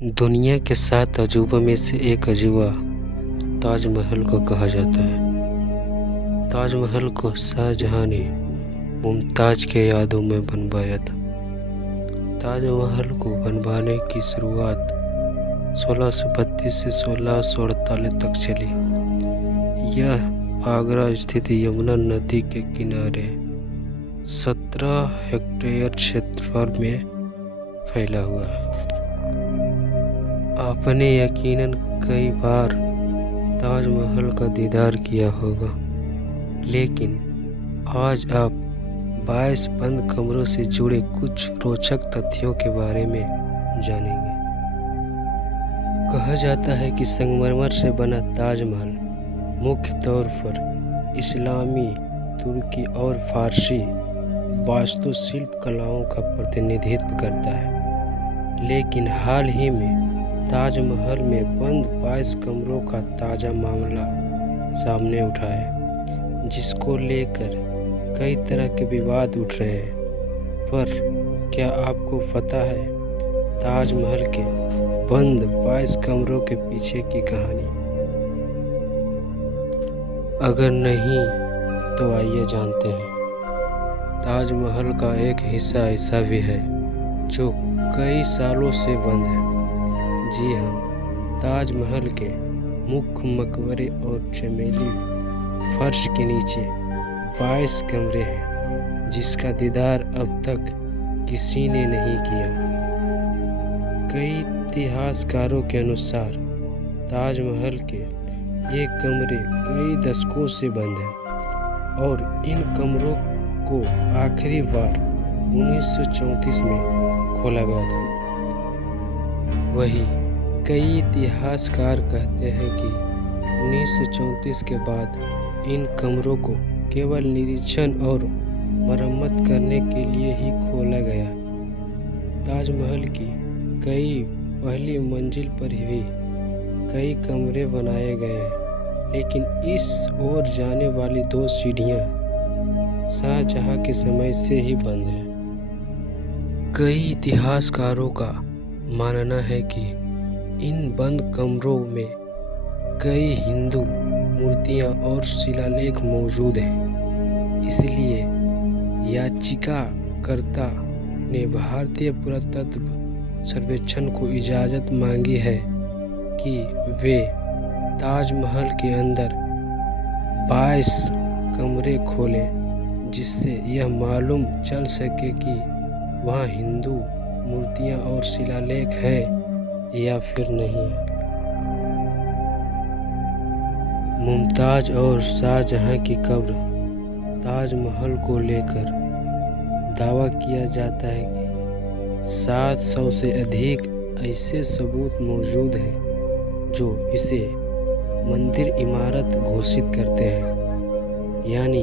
दुनिया के 7 अजूबों में से एक अजूबा ताजमहल को कहा जाता है। ताजमहल को शाहजहां ने मुमताज़ के यादों में बनवाया था। ताजमहल को बनवाने की शुरुआत 1632 से 1648 तक चली। यह आगरा स्थित यमुना नदी के किनारे 17 हेक्टेयर क्षेत्रफल में फैला हुआ है। आपने यकीनन कई बार ताजमहल का दीदार किया होगा, लेकिन आज आप 22 बंद कमरों से जुड़े कुछ रोचक तथ्यों के बारे में जानेंगे। कहा जाता है कि संगमरमर से बना ताजमहल मुख्य तौर पर इस्लामी, तुर्की और फारसी वास्तुशिल्प कलाओं का प्रतिनिधित्व करता है, लेकिन हाल ही में ताजमहल में बंद 22 कमरों का ताज़ा मामला सामने उठा है, जिसको लेकर कई तरह के विवाद उठ रहे हैं। पर क्या आपको पता है ताजमहल के बंद 22 कमरों के पीछे की कहानी? अगर नहीं तो आइए जानते हैं। ताजमहल का एक हिस्सा ऐसा भी है जो कई सालों से बंद है। जी हाँ, ताजमहल के मुख्य मकबरे और चमेली फर्श के नीचे 22 कमरे हैं, जिसका दीदार अब तक किसी ने नहीं किया। कई इतिहासकारों के अनुसार ताजमहल के ये कमरे कई दशकों से बंद हैं और इन कमरों को आखिरी बार 1934 में खोला गया था। वही कई इतिहासकार कहते हैं कि 1934 के बाद इन कमरों को केवल निरीक्षण और मरम्मत करने के लिए ही खोला गया। ताजमहल की कई पहली मंजिल पर भी कई कमरे बनाए गए हैं, लेकिन इस ओर जाने वाली 2 सीढ़ियां शाहजहां के समय से ही बंद हैं। कई इतिहासकारों का मानना है कि इन बंद कमरों में कई हिंदू मूर्तियां और शिलालेख मौजूद हैं। इसलिए याचिकाकर्ता ने भारतीय पुरातत्व सर्वेक्षण को इजाज़त मांगी है कि वे ताजमहल के अंदर 22 कमरे खोलें, जिससे यह मालूम चल सके कि वहाँ हिंदू मूर्तियाँ और शिलालेख हैं या फिर नहीं। मुमताज़ और शाहजहां की कब्र। ताजमहल को लेकर दावा किया जाता है कि 700 से अधिक ऐसे सबूत मौजूद हैं जो इसे मंदिर इमारत घोषित करते हैं। यानी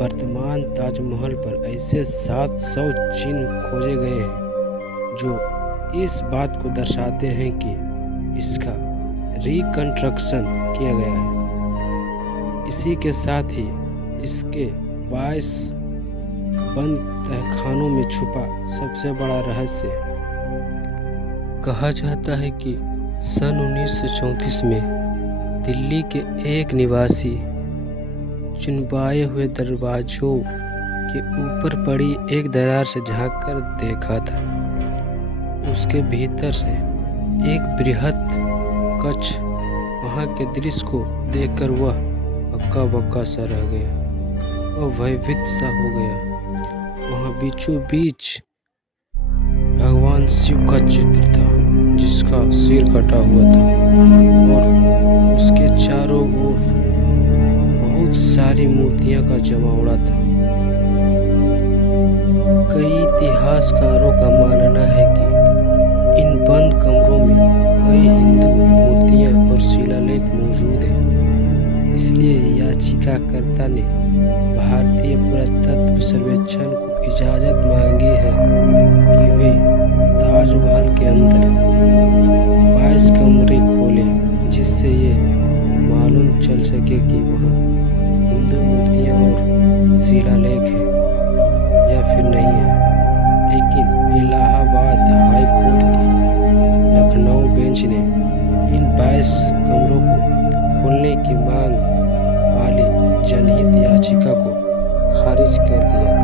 वर्तमान ताजमहल पर ऐसे 700 चिन्ह खोजे गए हैं जो इस बात को दर्शाते हैं कि इसका रिकंस्ट्रक्शन किया गया है। इसी के साथ ही इसके 22 बंद तहखानों में छुपा सबसे बड़ा रहस्य। कहा जाता है कि सन 1934 में दिल्ली के एक निवासी चुनवाए हुए दरवाजों के ऊपर पड़ी एक दरार से झांककर देखा था। उसके भीतर से एक बृहद कक्ष। वहाँ के दृश्य को देखकर वह हक्का बक्का सा रह गया और भयभीत सा हो गया। वहाँ बीचों बीच भगवान शिव का चित्र था, जिसका सिर कटा हुआ था, और उसके चारों ओर बहुत सारी मूर्तियां का जमावड़ा था। कई इतिहासकारों का मानना है कि इन बंद कमरों में कई हिंदू मूर्तियां और शिलालेख मौजूद हैं। इसलिए याचिकाकर्ता ने भारतीय पुरातत्व सर्वेक्षण को इजाज़त मांगी है कि वे ताजमहल के अंदर 22 कमरे खोलें, जिससे ये मालूम चल सके कि वहाँ हिंदू मूर्तियां और शिलालेख हैं या फिर नहीं है। लेकिन इलाहाबाद हाई कोर्ट की लखनऊ बेंच ने इन 22 कमरों को खोलने की मांग वाली जनहित याचिका को खारिज कर दिया।